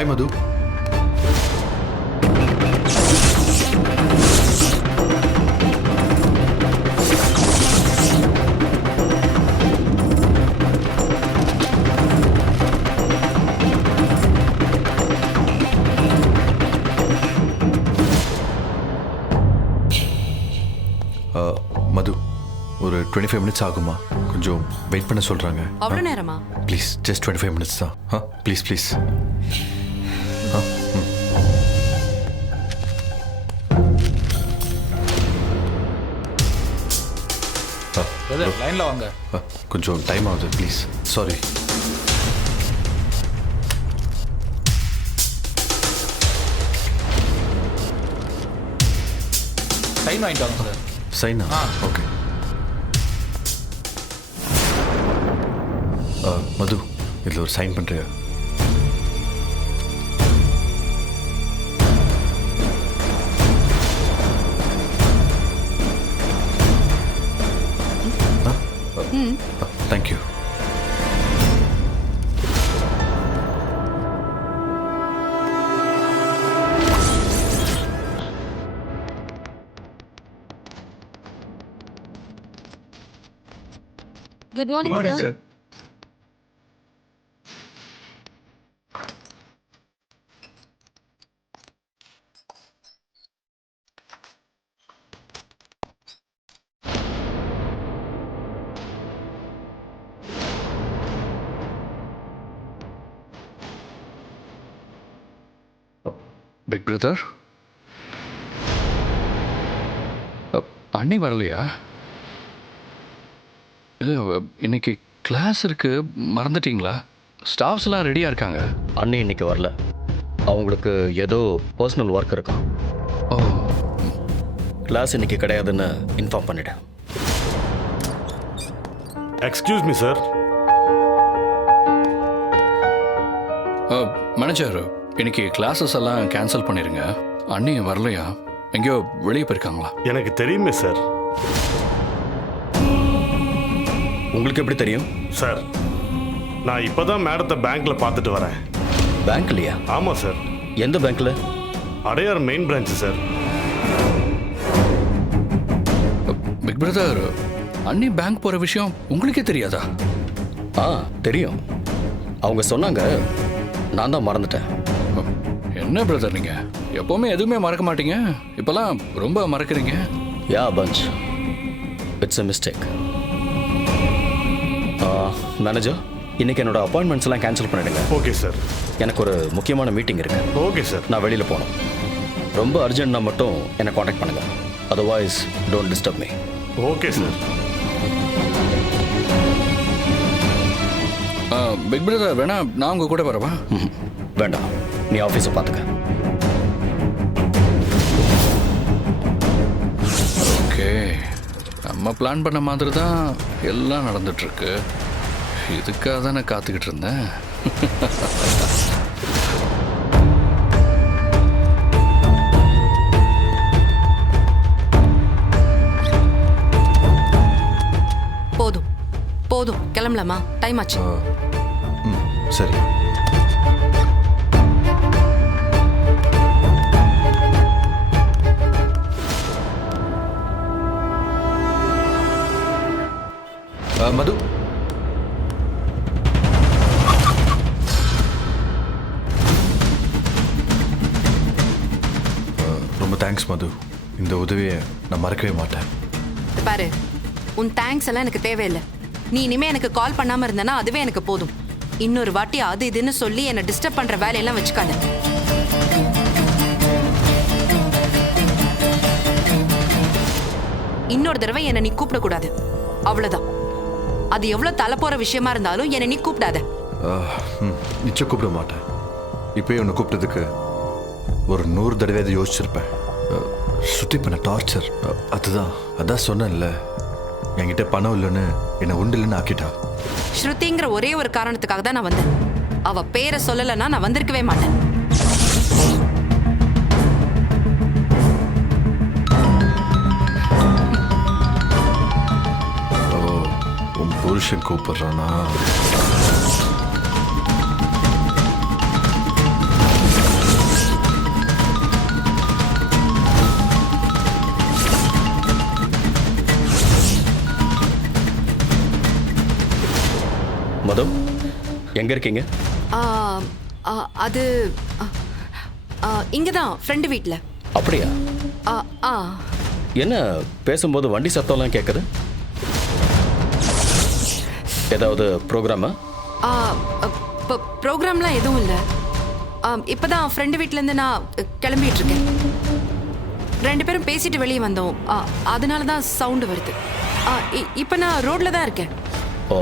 Hi மது. மது, ஒரு 25 minutes ஆகுமா? கொஞ்சம் வெயிட் பண்ண சொல்கிறாங்க. அவ்வளோ நேரமா? ப்ளீஸ், ஜஸ்ட் 25 மினிட்ஸ் தான். Please please. லைன்ல வாங்க. கொஞ்சம் டைம் ஆகுது, ப்ளீஸ். சாரி. சைன் வாங்கிட்டு வாங்க சார். சைனா? ஓகே. மது, இதில் ஒரு சைன் பண்ணுறியா? Thank you. Good morning sir. Big brother, அண்ணி வரலையா? இல்லை, இன்னைக்கு கிளாஸ் இருக்கு, மறந்துட்டீங்களா? ஸ்டாஃப்ஸ்லாம் ரெடியாக இருக்காங்க. அண்ணி இன்னைக்கு வரல, அவங்களுக்கு ஏதோ பர்சனல் ஒர்க் இருக்கும். ஓ, கிளாஸ் இன்னைக்கு கிடையாதுன்னு இன்ஃபார்ம் பண்ணிட்டேன். Excuse me sir. மேனேஜர், இன்னைக்கு கிளாஸஸ் எல்லாம் கேன்சல் பண்ணிடுங்க. அண்ணி வரலையா? எங்கேயோ வெளியே போயிருக்காங்களா? எனக்கு தெரியுமே சார். உங்களுக்கு எப்படி தெரியும்? சார், நான் இப்போதான் மேடத்தை பேங்க்ல பார்த்துட்டு வரேன். பேங்க்லையா? ஆமாம் சார். எந்த பேங்க்ல? Adyar main branch sir. Big brother, அண்ணி பேங்க் போகிற விஷயம் உங்களுக்கே தெரியாதா? தெரியும். அவங்க சொன்னாங்க, நான் தான் மறந்துட்டேன். என்ன பிரதர், நீங்கள் எப்போவுமே எதுவுமே மறக்க மாட்டீங்க, இப்போல்லாம் ரொம்ப மறக்கிறீங்க. Yeah punch, it's a mistake. Manager, இன்னைக்கு என்னோட அப்பாயின்மெண்ட்ஸ் எல்லாம் கேன்சல் பண்ணிடுங்க. Okay sir. எனக்கு ஒரு முக்கியமான மீட்டிங் இருக்கு. Okay sir. நான் வெளியில் போகணும். ரொம்ப அர்ஜென்ட்னா மட்டும் என்னை காண்டாக்ட் பண்ணுங்க. Otherwise don't disturb me. Okay sir. Big brother, வேணா நான் உங்க கூட வரவா? வேண்டாம், நீ ஆஃபீஸை பார்த்துக்க. ஓகே, நம்ம பிளான் பண்ண மாதிரி தான் எல்லாம் நடந்துட்டுருக்கு. இதுக்காக தான் நான் காத்துக்கிட்டு இருந்தேன். போதும் போதும், கிளம்பலாமா? டைம் ஆச்சு. சரி. மது, ரொம்ப தேங்க்ஸ் மது. இந்த உதவியை நான் மறக்கவே மாட்டேன். பாரு, உன் தேங்க்ஸ் எல்லாம் எனக்கு தேவையில்லை. நீ இனிமே எனக்கு கால் பண்ணாம இருந்தனா அதுவே எனக்கு போதும். இன்னொரு வாட்டி அது இதுன்னு சொல்லி என்னை டிஸ்டர்ப் பண்ற வேலையெல்லாம் வச்சுக்காத. இன்னொரு தடவை என்னை நீ கூப்பிடக்கூடாது, அவ்வளவுதான். அது எவ்வளவு தலை போற விஷயமா இருந்தாலும் என்னை நீ கூப்பிடாத. நிச்சயம் கூப்பிட மாட்டேன். இப்போயே உன்னை கூப்பிட்டதுக்கு ஒரு 100 தடவை யோசிச்சிருப்பேன். சுற்றி பண்ண டார்ச்சர், அதான் சொன்னேன்ல, என்கிட்ட பணம் இல்லைன்னு என்னை உண்டு இல்லைன்னு ஆக்கிட்டா. ஸ்ருதிங்கிற ஒரே ஒரு காரணத்துக்காக தான் நான் வந்தேன். அவ பேரை சொல்லலைன்னா நான் வந்திருக்கவே மாட்டேன். உன் புருஷன் கூப்பிடுறானா? எங்கே இருக்கீங்க? ஆ, ஆ, அது இங்கே தான் ஃப்ரெண்டு வீட்டில். அப்படியா? ஆ ஆ என்ன பேசும்போது வண்டி சத்தம்லாம் கேட்குது? ஏதாவது ப்ரோக்ராமா? ப்ரோக்ராம்லாம் எதுவும் இல்லை. இப்போ தான் ஃப்ரெண்டு வீட்டிலேருந்து நான் கிளம்பிட்டு இருக்கேன். 2 பேரும் பேசிட்டு வெளியே வந்தோம். அதனால தான் சவுண்டு வருது. இப்போ நான் ரோட்ல தான் இருக்கேன். ஓ,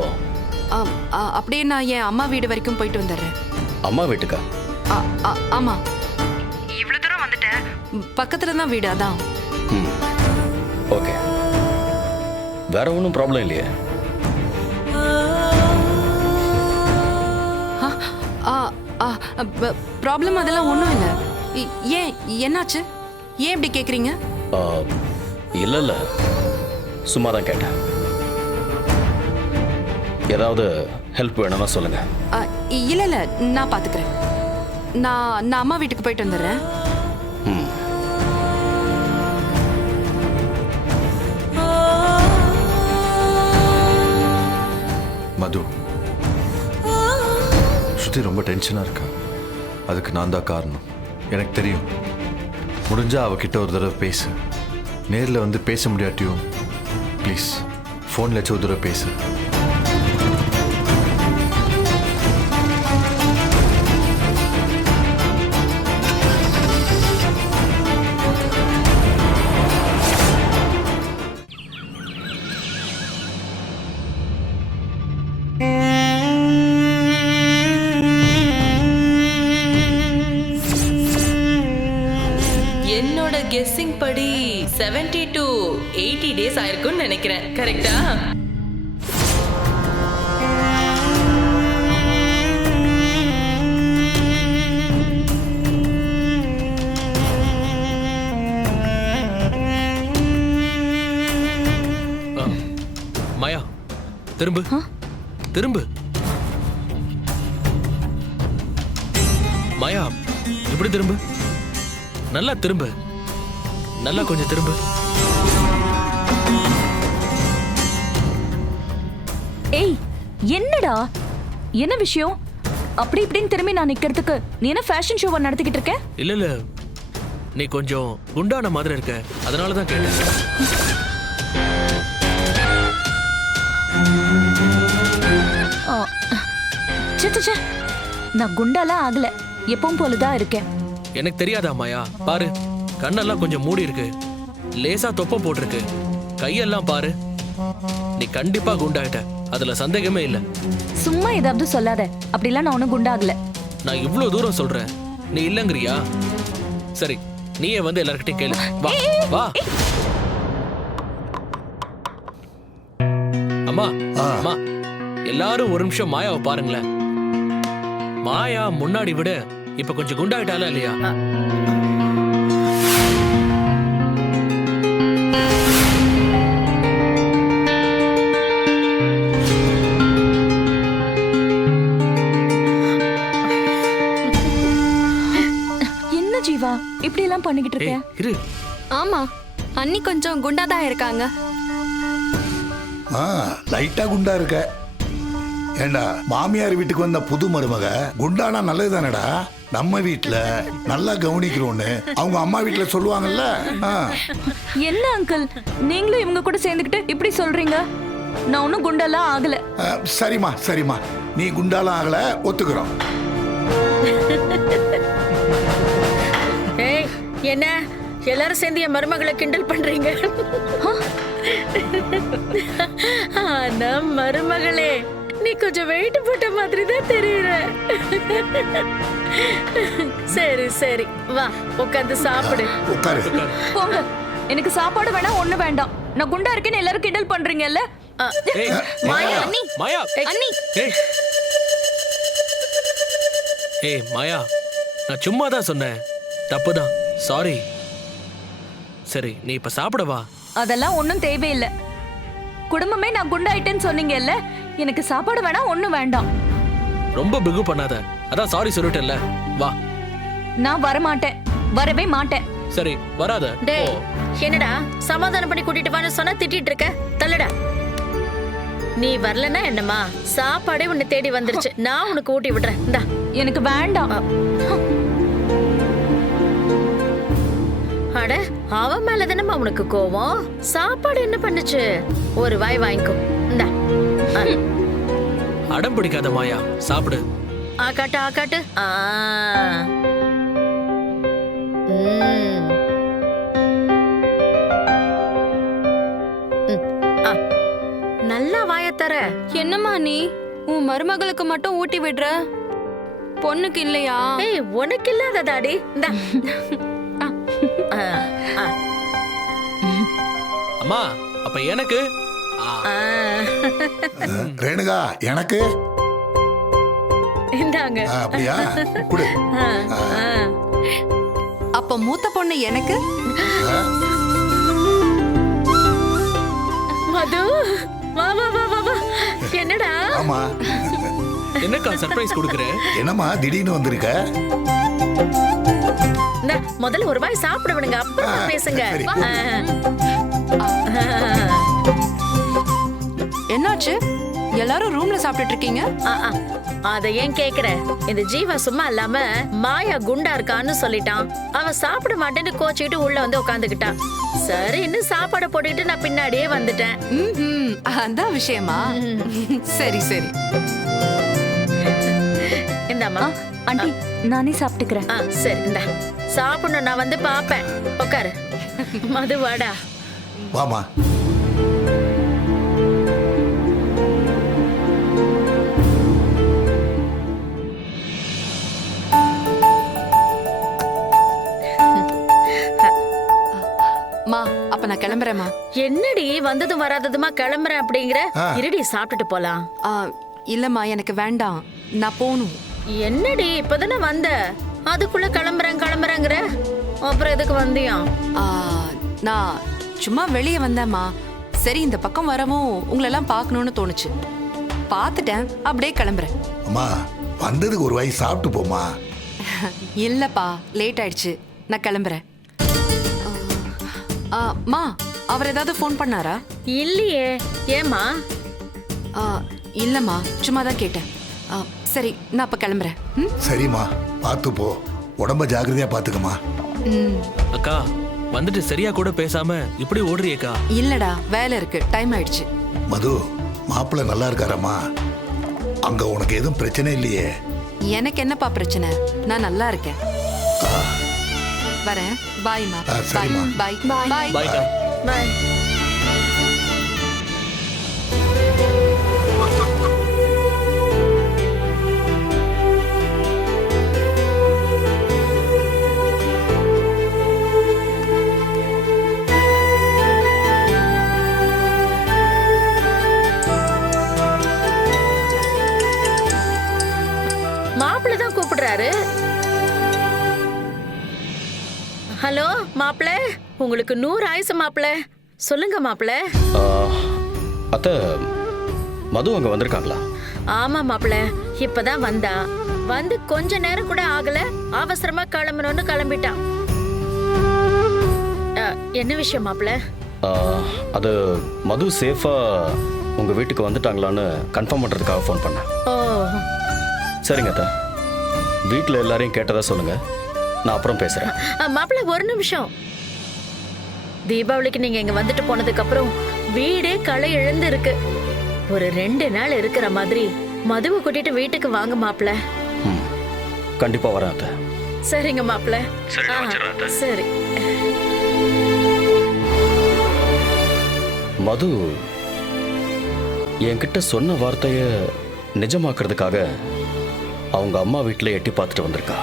அப்படியே நான் என் அம்மா வீடு வரைக்கும் போயிட்டு வந்துடுறேன். அம்மா வீட்டுக்கா? ஆமா, இவ்வளோ தூரம் வந்துட்டேன். பக்கத்துல தான் வீடு, அதான். ம், ஓகே. வேற ஒன்றும் ப்ராப்ளம் இல்லையே? ப்ராப்ளம் அதெல்லாம் ஒன்றும் இல்லை. ஏன், என்னாச்சு? ஏன் இப்படி கேட்குறீங்க? இல்லை இல்லை, சும்மா தான் கேட்டேன். ஏதாவது ஹெல்ப் வேணும்னா சொல்லுங்க. இல்லை இல்லை, நான் பார்த்துக்கிறேன். நான் அம்மா வீட்டுக்கு போயிட்டு வந்துடுறேன். ம். மது, ஸ்ருதி ரொம்ப டென்ஷனாக இருக்கா. அதுக்கு நான் தான் காரணம். எனக்கு தெரியும். முடிஞ்சா அவகிட்ட ஒரு தடவை பேசு. நேரில் வந்து பேச முடியாட்டியும் ப்ளீஸ் ஃபோனில் ஒரு தடவை பேசு. என்னோட கெஸ்ஸிங் படி 70 to 80 டேஸ் ஆயிருக்கும்னு நினைக்கிறேன். கரெக்டா? மாயா, திரும்பு திரும்பு. மாயா, இப்படி திரும்பு. நல்லா திரும்பு. நல்லா கொஞ்சம் திரும்பு. ஏய், என்னடா, என்ன விஷயம்? அப்படி இப்படின்னு திரும்பி நான் நிக்கிறதுக்கு நீ என்ன ஃபேஷன் ஷோவை நடத்திக்கிட்டு இருக்க? இல்ல இல்ல, நீ கொஞ்சம் குண்டான மாதிரி இருக்க, அதனால தான் கேட்டேன். சே, நான் குண்டாலாம் ஆகல, எப்பவும் போலதான் இருக்கேன். எனக்கு தெரியாதா மாயா? பாரு, கண்ணெல்லாம் கொஞ்சம் மூடி இருக்கு, லேசா தொப்பை போட்டிருக்கு, கையெல்லாம் பாரு. நீ கண்டிப்பா குண்டாயிட்ட, அதுல சந்தேகமே இல்ல. சும்மா ஏதாவது சொல்லாத. அப்படிலாம் நான் ஒன்னும் குண்டாகல. நான் இவ்வளவு தூரம் சொல்றேன், நீ இல்லங்கறியா? சரி, நீயே வந்து எல்லார்கிட்டயும் கேளு. வா வா. அம்மா அம்மா, எல்லாரும் ஒரு நிமிஷம் மாயாவை பாருங்களேன். மாயா முன்னாடி விட இப்ப கொஞ்சம் குண்டாயிட்டால இல்லையா? என்ன ஜீவா இப்படி எல்லாம் பண்ணிக்கிட்டு இருக்க? இரு. ஆமா, அண்ணி கொஞ்சம் குண்டாதான் இருக்காங்க. லைட்டா குண்டா இருக்க. ஏண்டா, மாமியார் வீட்டுக்கு வந்த புது மருமக குண்டானா நல்லது தானடா. நம்ம வீட்டுல நல்லா கவனிக்கிறோன்னு அவங்க அம்மா வீட்டுல சொல்லுவாங்கல்ல. என்ன அங்கிள், நீங்களும் இவங்க கூட சேர்ந்துக்கிட்டு இப்படி சொல்றீங்க? நான் ஒன்னும் குண்டெல்லாம் ஆகல. சரிம்மா சரிம்மா, நீ குண்டாலாம் ஆகல, ஒத்துக்கிறோம். ஏய், என்ன எல்லாரும் சேர்ந்து என் மருமகளை கிண்டல் பண்றீங்க? ஆனா மருமகளே, நீ கொஞ்சம் வெயிட் போட்ட மாதிரி தான் தெரியுற. சரி சரி, வா உட்காந்து சாப்பிடு. உட்காரு. போங்க, எனக்கு சாப்பாடு வேணாம், ஒண்ணு வேண்டாம். நான் குண்டா இருக்கேன்னு எல்லாரும் கிண்டல் பண்றீங்கல்ல. ஏய், மாயா, அண்ணி, மாயா, அண்ணி. ஏய். ஏய் மாயா, நான் சும்மா தான் சொன்னேன், தப்புதான், சாரி. சரி, நீ இப்ப சாப்பிட வா. அதெல்லாம் ஒன்றும் தேவையில்லை. குடும்பமே நான் குண்டாயிட்டேன்னு சொன்னீங்கல்ல, எனக்கு சாப்பாடு வேணாம், ஒன்றும் வேண்டாம். ரொம்ப பிகு பண்ணாத, அதான் சாரி சொல்லிட்டேன்ல, வா. நான் வரமாட்டேன், வரவே மாட்டேன். சரி, வராத. டேய், என்னடா சமாதானம் பண்ணி கூட்டிட்டு வான்னு சொன்னா திட்டிட்டு இருக்க? தள்ளுடா. நீ வரலன்னா என்னம்மா, சாப்பாடே உன்னை தேடி வந்துருச்சு. நான் உனக்கு ஊட்டி விடுறேன். இந்தா. எனக்கு வேண்டாம். அட, அவன் மேல தானம்மா உனக்கு கோவம். சாப்பாடு என்ன பண்ணுச்சு? ஒரு வாய் வாங்கிக்கோ. இந்தா. அடம் பிடிக்காத மாயா, சாப்பிடு. ஆக்காட்டு ஆக்காட்டு. ம். நல்லா வாயத்தர. என்னம்மா நீ உன் மருமகளுக்கு மட்டும் ஊட்டி விடுற, பொண்ணுக்கு இல்லையா? ஏய், உனக்கு இல்லாததாடி. இந்தா. அம்மா, அப்ப எனக்கு ரேணுகா எனக்கு இந்தாங்க. அப்படியா குடு. அப்ப மூத்த பொண்ணு எனக்கு? மது, வா வா வா வா வா. என்னடா? ஆமா, என்னக்கா சர்ப்ரைஸ் கொடுக்குறேன்? என்னம்மா திடீர்னு வந்திருக்க? முதல்ல ஒரு வாய் சாப்பிட விடுங்க, அப்புறம் பேசுங்க. சரி. என்னாச்சு? எல்லாரும் ரூம்ல சாப்பிட்டுட்டு இருக்கீங்க? அத ஏன் கேக்குற? இந்த ஜீவா சும்மா இல்லாம மாயா குண்டா இருக்கான்னு சொல்லிட்டான். அவன் சாப்பிட மாட்டேன்னு கோச்சிட்டு உள்ள வந்து உட்காந்துக்கிட்டான். சரி, இன்னும் சாப்பாட போட்டுட்டு நான் பின்னாடியே வந்துட்டேன். அதான் விஷயமா? சரி சரி. இந்தாமா. ஆண்டி, நானே சாப்பிட்டுக்கிறேன். சரி, இந்தா. சாப்பிடணும், நான் வந்து பாப்பேன். உட்காரு. மது, வாடா. வாமா. மா, அப்ப நான் கிளம்புறேம்மா. என்னடி வந்ததும் வராததுமா கிளம்புறேன் அப்படிங்கிற? இருடி, சாப்பிட்டுட்டு போலாம். இல்லம்மா, எனக்கு வேண்டாம், நான் போகணும். என்னடி, இப்பதானே வந்த, அதுக்குள்ள கிளம்புறேங்கிற? அப்புறம் எதுக்கு வந்தியா? நான் சும்மா வெளியே வந்தேம்மா. சரி, இந்த பக்கம் வரவும் உங்களெல்லாம் பார்க்கணும்னு தோணுச்சு, பார்த்துட்டேன், அப்படியே கிளம்புறேன். அம்மா, வந்ததுக்கு ஒரு வாய் சாப்பிட்டு போமா. இல்லப்பா, லேட் ஆயிடுச்சு, நான் கிளம்புறேன். மா, அவர் ஏதாவது ஃபோன் பண்ணாரா? இல்லையே. ஏமா? இல்லம்மா, சும்மா தான் கேட்டேன். சரி, நான் அப்ப கிளம்புறேன். சரிம்மா, பார்த்து போ, உடம்ப ஜாக்கிரதையா பாத்துக்கமா. அக்கா, வந்துட்டு சரியா கூட பேசாம இப்படி ஓடுறியக்கா? இல்லடா, வேலை இருக்கு, டைம் ஆயிடுச்சு. மது, மாப்பிள்ள நல்லா இருக்காரம்மா? அங்க உனக்கு எதுவும் பிரச்சனை இல்லையே? எனக்கு என்னப்பா பிரச்சனை, நான் நல்லா இருக்கேன். வரேன். பாய்மா. சரிம்மா. பாய் பாய் பாய் பாய்க்கா. பாய். மாப்பிள்ள தான் கூப்பிடுறாரு. ஹலோ மாப்பிள்ள, உங்களுக்கு 100 ஆயுசு மாப்பிள்ள. சொல்லுங்க மாப்பிள்ள. அத்தை, மது அங்க வந்திருக்காங்களா? ஆமா மாப்பிள்ள, இப்பதான் வந்தா. வந்து கொஞ்ச நேரம் கூட ஆகல, அவசரமா கிளம்பணும்னு கிளம்பிட்டான். என்ன விஷயம் மாப்பிள்ள? அது மது சேஃபா உங்க வீட்டுக்கு வந்துட்டாங்களான்னு கன்ஃபார்ம் பண்றதுக்காக ஃபோன் பண்ணேன். ஓ, சரிங்க அத்தை, வீட்டில் எல்லாரையும் கேட்டதா சொல்லுங்க, நான் அப்புறம் பேசுறேன். மாப்பிள்ள, ஒரு நிமிஷம். தீபாவளிக்கு நீங்க இங்க வந்துட்டு போனதுக்கு அப்புறம் வீடே களை இழந்து இருக்கு. ஒரு 2 நாள் இருக்கிற மாதிரி மதுவை கூட்டிட்டு வீட்டுக்கு வாங்க மாப்பிள்ள. கண்டிப்பா வரேன் அத்தை. சரிங்க மாப்பிள்ள. சரி. மது என்கிட்ட சொன்ன வார்த்தைய நிஜமாக்குறதுக்காக அவங்க அம்மா வீட்டில் எட்டி பார்த்துட்டு வந்திருக்கா.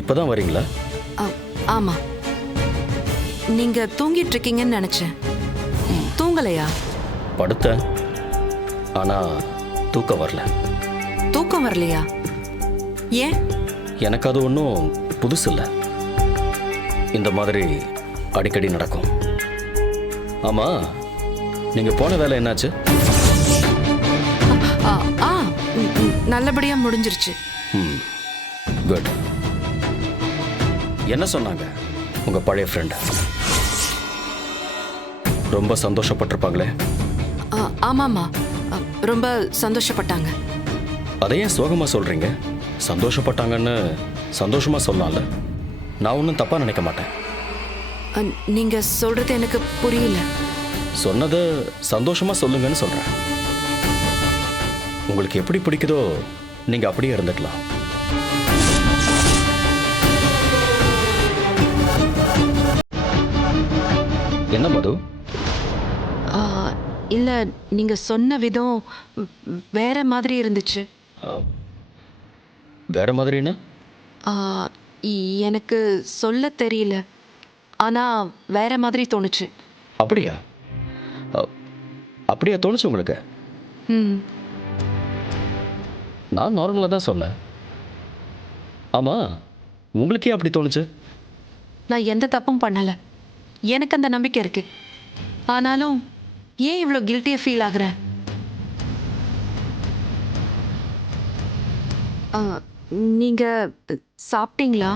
இப்பதான் வரீங்களா? ஆமா, நீங்க தூங்கிட்டு இருக்கீங்கன்னு நினைச்சேன். தூங்கலையா? படுத்தேன், ஆனா தூக்கம் வரல. தூக்கம் வரலையா? ஏன்? எனக்கு அது ஒன்றும் புதுசு இல்லை. இந்த மாதிரி அடிக்கடி நடக்கும். ஆமா, நீங்க போன வேலை என்னாச்சு? ஆ, ஆ, நல்லபடியா முடிஞ்சிருச்சு. குட். என்ன சொன்னாங்க உங்க பழைய ஃப்ரெண்ட்? ரொம்ப சந்தோஷப்பட்டிருப்பாங்களே. ஆமாம்மா, ரொம்ப சந்தோஷப்பட்டாங்க. அதை ஏன் சோகமா சொல்றீங்க? சந்தோஷப்பட்டாங்கன்னு சந்தோஷமா சொல்லலாம்ல. நான் ஒன்றும் தப்பா நினைக்க மாட்டேன். நீங்க சொல்றது எனக்கு புரியல. சொன்னதை சந்தோஷமா சொல்லுங்கன்னு சொல்றேன். உங்களுக்கு எப்படி பிடிக்குதோ நீங்க அப்படியே இருந்துக்கலாம். என்ன மது? இல்ல, நீங்க சொன்ன விதம் வேற மாதிரி இருந்துச்சு. வேற மாதிரின்னா? எனக்கு சொல்ல தெரியல, ஆனா வேற மாதிரி தோணுச்சு. அப்படியா? அப்படியா தோணுச்சு உங்களுக்கு? நான் நார்மலாக தான் சொன்னேன். ஆமா, உங்களுக்கே அப்படி தோணுச்சு? நான் எந்த தப்பும் பண்ணல, எனக்கு அந்த நம்பிக்கை இருக்கு. ஆனாலும் ஏன் இவ்வளோ கில்ட்டியா ஃபீல் ஆகுறேன்? நீங்க சாப்பிட்டீங்களா?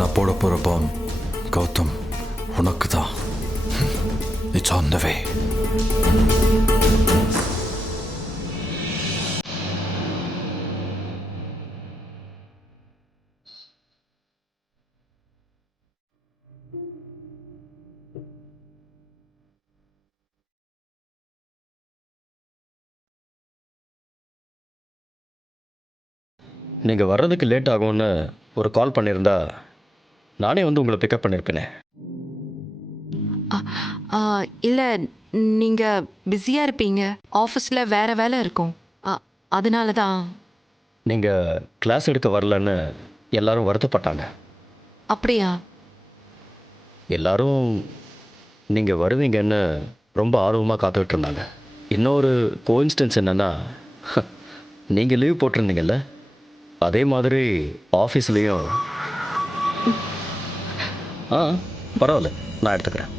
நான் போட போற பாம் கௌதம் உனக்கு தான். இட்ஸ் ஆன் த வே. நீங்கள் வர்றதுக்கு லேட் ஆகும்னு ஒரு கால் பண்ணியிருந்தா நானே வந்து உங்களை பிக்கப் பண்ணியிருப்பேனே. இல்லை, நீங்கள் பிஸியாக இருப்பீங்க, ஆஃபீஸில் வேறு வேலை இருக்கும், அதனால தான். நீங்கள் கிளாஸ் எடுக்க வரலன்னு எல்லாரும் வருத்தப்பட்டாங்க. அப்படியா? எல்லாரும் நீங்கள் வருவீங்கன்னு ரொம்ப ஆர்வமாக காத்துக்கிட்டு இருந்தாங்க. இன்னொரு கோஇன்சிடென்ஸ் என்னென்னா, நீங்கள் லீவ் போட்டிருந்தீங்கல்ல, அதே மாதிரி ஆஃபீஸ்லேயும். பரவாயில்ல, நான் எடுத்துக்கிறேன்.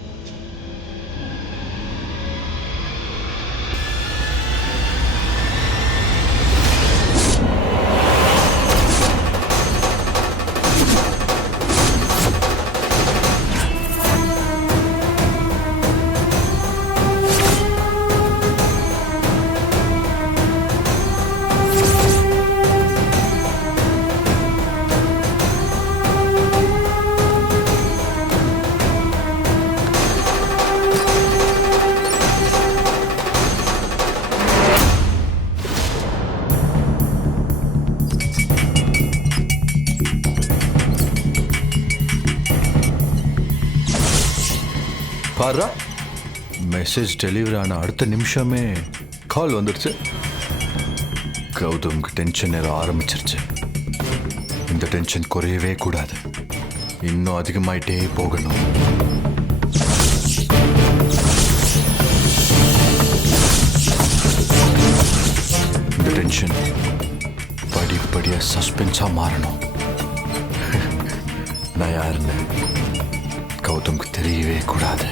பாரா, மெசேஜ் டெலிவரி ஆன அடுத்த நிமிஷமே கால் வந்துடுச்சு. கௌதம்க்கு டென்ஷன் ஏற ஆரம்பிச்சிருச்சு. இந்த டென்ஷன் குறையவே கூடாது. இன்னும் அதிகமாயிட்டே போகணும். இந்த டென்ஷன் படிப்படியா சஸ்பென்ஸா மாறணும். நான் யாருன்னு கௌதம்க்கு தெரியவே கூடாது.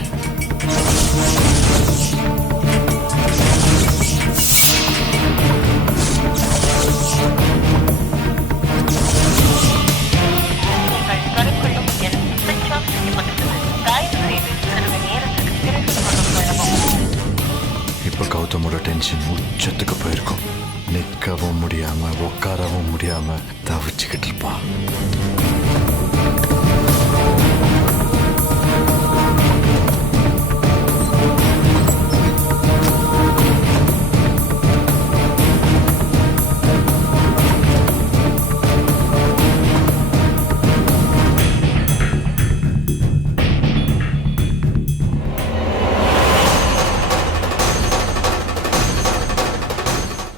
இப்ப கௌதமோட டென்ஷன் உச்சத்துக்கு போயிருக்கும். நிற்கவும் முடியாம உட்காரவும் முடியாம தவிச்சுக்கிட்டு இருப்பான்.